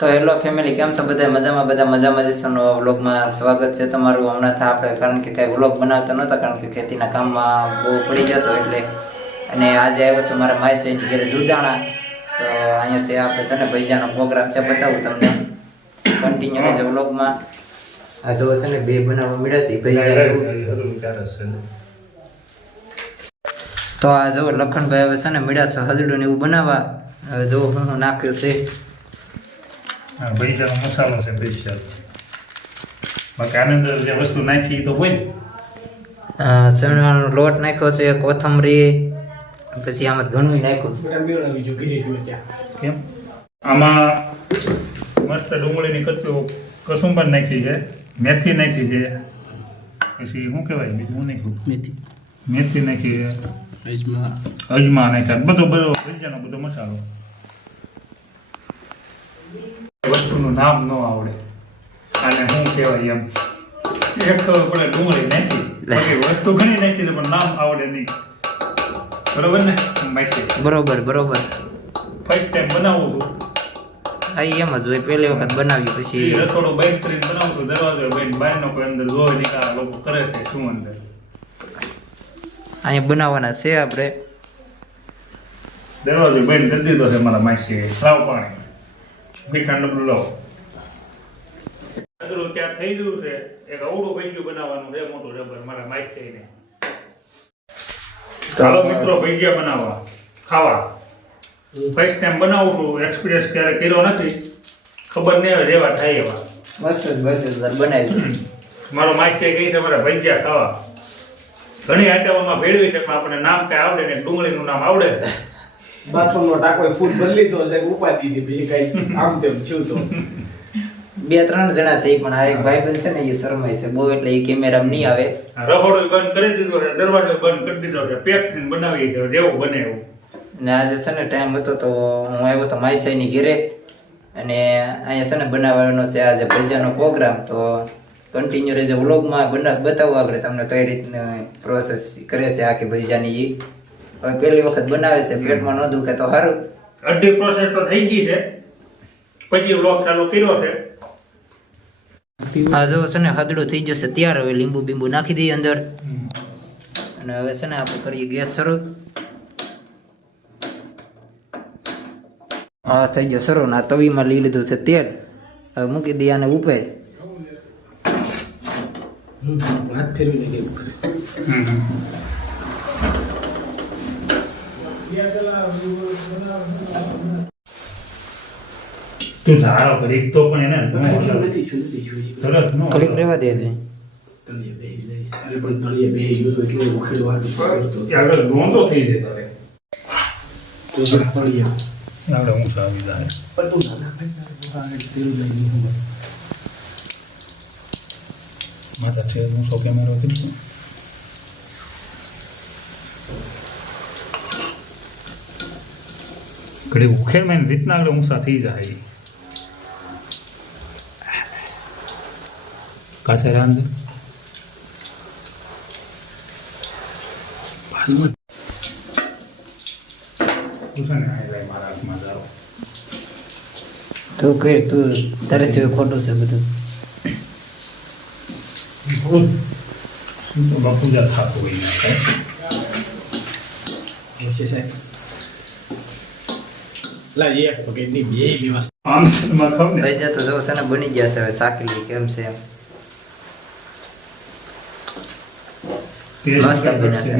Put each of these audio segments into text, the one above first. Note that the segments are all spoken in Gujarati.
તો હેલો ફેમિલી, કેમ છો બધા? મજામાં? બધા મજામાં જશો. વ્લોગમાં સ્વાગત છે તમારું. હમણાં આપણે કારણ કે કાંઈ વ્લોગ બનાવતા નહોતા, કારણ કે ખેતીના કામમાં બહુ પડી જતો એટલે. અને આજે આવ્યો છું મારા માયસેની ઘરે દુધાણા. તો અહીંયા છે આપણે છે ને ભજીયાનો પ્રોગ્રામ છે, બતાવું તમને. કન્ટિન્યુ રહેજો વ્લોગમાં. આ જો છે ને બે બનાવવા મળ્યા છે ભજીયા. તો આ જો લખનભાઈ હવે છે ને મળ્યા છે હજડું ને એવું બનાવવા. હવે જો હું નાખ્યું છે ભજીયાનો મસાલો છે ભજીયા. બાકી આની અંદર જે વસ્તુ નાખી તો હોય ને, ચણાનો લોટ નાખ્યો છે, કોથમરી, પછી આમાં ઘણું નાખ્યું છે. કેમ આમાં મસ્ત ડુંગળીની કસુંબર નાખી છે, મેથી નાખી છે, પછી શું કહેવાય બીજું હું નાખ્યું, મેથી નાખી છે, અજમા નાખ્યા, બધો ભજીયાનો બધો મસાલો. વસ્તુનું નામ ન આવડે અને શું કહેવાય એમ એક ખબર પડે ડુંગળી નાખી, બાકી વસ્તુ ઘણી નાખી છે પણ નામ આવડે નહીં. બરોબર ને માસી? બરોબર. ફર્સ્ટ ટાઈમ બનાવું છું. આ એમ જ હોય, પહેલી વખત બનાવ્યું પછી રસોડું બંધ કરીને બનાવું છું, દરવાજો બંધ, બહારનો કોઈ અંદર જોવે નહીં આ લોકો કરે છે શું અંદર. અહીંયા બનાવવાના છે આપણે. દરવાજો બંધ કરી દીધો છે મારા માસી. લાવ પાણી, મીઠા ડબલું લાવો. ત્યાં થઈ ગયું છે એક અવળું ભજીયું બનાવવાનું છે, મોટું રબર મારા માસીને. ચાલો મિત્રો ભજીયા બનાવવા ખાવા. ફર્સ્ટ ટાઈમ બનાવું છું, એક્સપિરિયન્સ ક્યારે કર્યો નથી, ખબર નહીં આવે જેવા થાય એવા. મસ્ત બનાવ્યું. મારો માસી કહે છે મારા ભજીયા ખાવા. ઘણી આઈટમોમાં ભેળવી છે પણ આપણે નામ કઈ આવડે ને, ડુંગળીનું નામ આવડે. બાથરૂમનો ટાંકો ફૂટ બદલી લીધો છે, ઉપાડી દીધી, પછી કઈ આમ તેમ થયું તો. 2-3 જણા છે પણ આ એક ભાઈબંધ છે ને એ શરમાય છે બહુ, એટલે એ કેમેરામાં નહીં આવે. રહોડો બંધ કરી દીધો છે, દરવાજો બંધ કરી દીધો છે, પેક થઈને બનાવી છે જેવું બને એવું. ને આજે છે ને ટાઈમ હતો તો હું આવ્યો તો માયસાઈની ઘરે, અને અહીંયા છે ને બનાવવાનો છે આજે ભજીયાનો પ્રોગ્રામ. તો કન્ટિન્યુ રહેજો વ્લોગમાં, બતાવું આગળ તમને કઈ રીતની પ્રોસેસ કરે છે આખી ભજીયાની. એ હવે પહેલી વખત બનાવે છે, પેટમાં ન દુખે તો સારું. અડધી પ્રોસેસ તો થઈ ગઈ છે, પછી વ્લોગ ચાલુ કર્યો છે. આ જો છે ને હદડું થઈ જશે તૈયાર. હવે લીંબુ બીંબુ નાખી દઈએ અંદર, અને હવે છે ને આપણે કરીએ ગેસ શરૂ. હા થઈ ગયો શરૂ. ના તવીમાં લઈ લીધું છે તેલ. હવે મૂકી દઈએ આને ઉપર. હાથ ફેરવી નાખે. તું સારો ઘડીક તો પણ એને નથી તરત નો ઘડીક રહેવા દે છે. તળિયે બે ગયો એટલે ઉખેડવાનું આગળ ગોંધો થઈ જાય તારે તો તળિયે આગળ હું આવી જાય પણ તું નાના તેલ લઈ માતા છે હું સો કેમેરો કીધું. ઘડી ઉખેર મેં રીતના આગળ ઊંસા થઈ જાય. પાછા રાંધ તું કર, તું તારે સિવાય ખોટું છે બધું. બાપુજા થતું હોય ભજીયા તો જો છે ને બની ગયા છે. હવે શાકી લઈ કેમ છે એમ. મસ્ત બન્યા છે.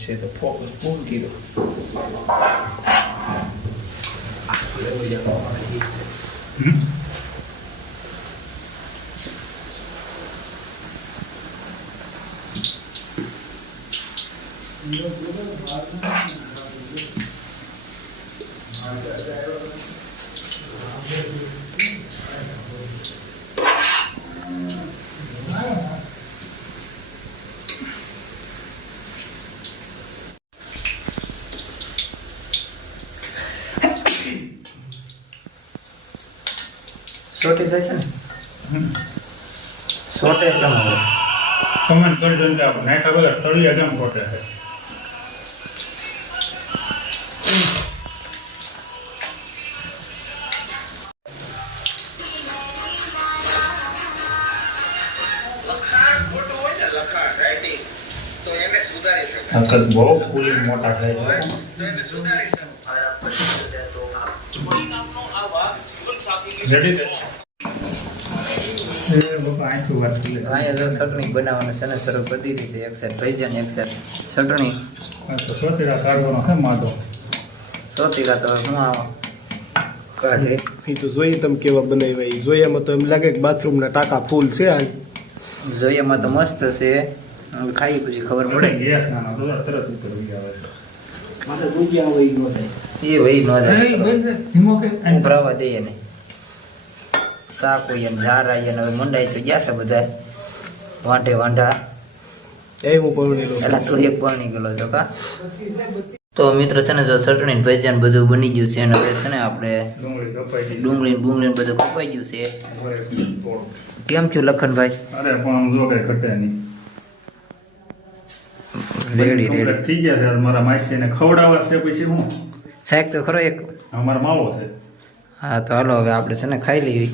છે તો ફોકસ ફૂલ કીધું. સોટી જાય છે ને સોટે પ્રમાણે કમેન્ટ કરજો ને કે આપણે નાખ્યા વગર તળિયા કેમ ખોટે છે. લખાણ ખોટું હોય છે, લખાણ રાઇટિંગ તો એને સુધારી શકાય. આ કદ બહુ ફૂલ મોટા થાય છે. તો એને સુધારી શકાય. રેડી છે? એ બાપા આંખી વાત કરી લે. અહીંયા જો ચટણી બનાવવાનું છે ને શરૂ કરી દીધી છે. એક સાઈડ ભજીયા ને એક સાઈડ ચટણી. આ તો સોતેડા કાઢવાનો છે માધો. સોતીકા તો હું આ કાઢે એ તો જોઈએ તમે કેવા બનાવ્યા એ જોયામાં તો એમ લાગે કે બાથરૂમના ટાંકા ફૂલ છે આ જોઈએમાં તો મસ્ત છે. હવે ખાઈ પછી ખબર પડે. ગેસ નાનો તો તરત ઉપર ઉડી આવે છે. માથે ભૂજ્યા હોય નો થાય એ વહી ન જાય ધીમો કે ઉભરાવા દઈએ ને શાક હોય ને ઝાર આવીએ ને હવે મંડાઈ તો ગયા છે બધા વાંઢે વાંઢા. એ હું પરણેલો છું. એટલે તું એક પરણી ગયેલો છો કા. તો મિત્રો છે ને જો ચટણી ને ભજીયા ને બધું બની ગયું છે અને હવે છે ને આપણે ડુંગળી કપાઈ ગઈ. ડુંગળી ને બુંગળી ને બધું કપાઈ ગયું છે. હવે થોડું. કેમ છું લખનભાઈ? અરે પણ આમ જો કઈ ઘટે નહીં. Ready complete ready. થઈ ગયા છે. આ મારા માસીને ખવડાવવા છે પછી હું શાક તો ખરો એક. અમારો માવો છે. હા તો હાલો હવે આપણે છે ને ખાઈ લઈએ.